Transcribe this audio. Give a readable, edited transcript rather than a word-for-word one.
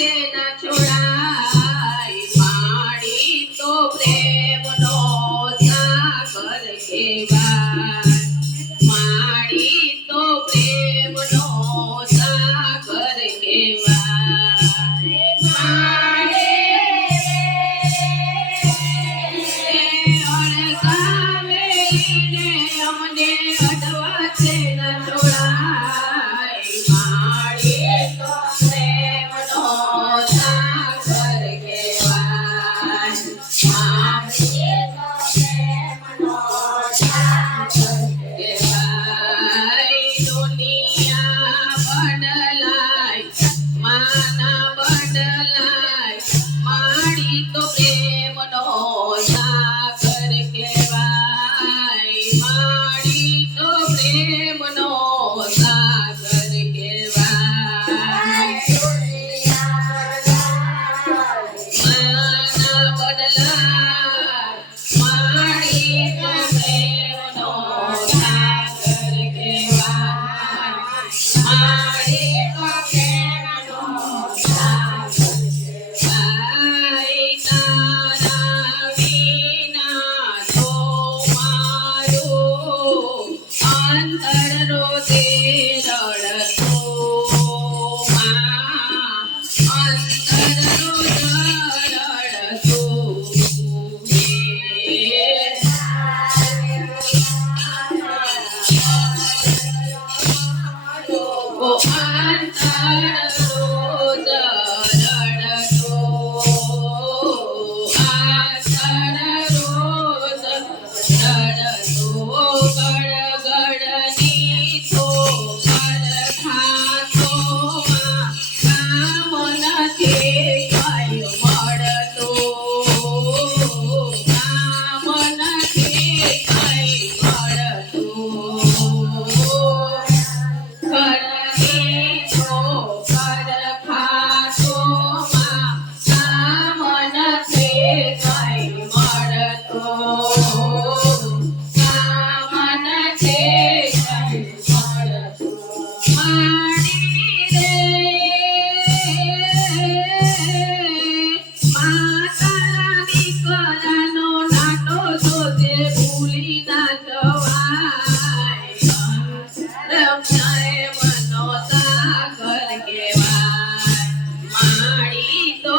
છે ના છોડાય માડી તો પ્રેમનો સાગર કહેવાય માડી તો પ્રેમનો સાગર કહેવાય માડી અડકાવેલીને અમને અડવા છે ના છોડાય માડી તો પ્રેમનો સાગર કહેવાય માડી તો પ્રેમનો સાગર કહેવાય દુનિયા બદલાય માના બદલાય માડી તો પ્રેમનો સાગર કહેવાય માડી તો પ્રેમનો સાગર કહેવાય માના બદલાય માડી તો પ્રેમનો સાગર કહેવાય માડી તો પ્રેમનો સાગર કહેવાય તારા વિના તો મારું અંતર રોતે રડતો અંતર રોજ રડતો ઓ અંતર રોજ રડતો અંતર રોજ રડતો ગડગડની તો ખાતો કામ નથી કઈ મળતો કામ નથી કઈ મળતો ઘરની તો ઘર ખાતો કામ નથી કઈ મળતો કામ નથી કઈ મળતો માડી રે માતારા દીકરાનો નાટો જોજે ભૂલી ના જવાય રમજાય મનો સાગર કહેવાય માડી તો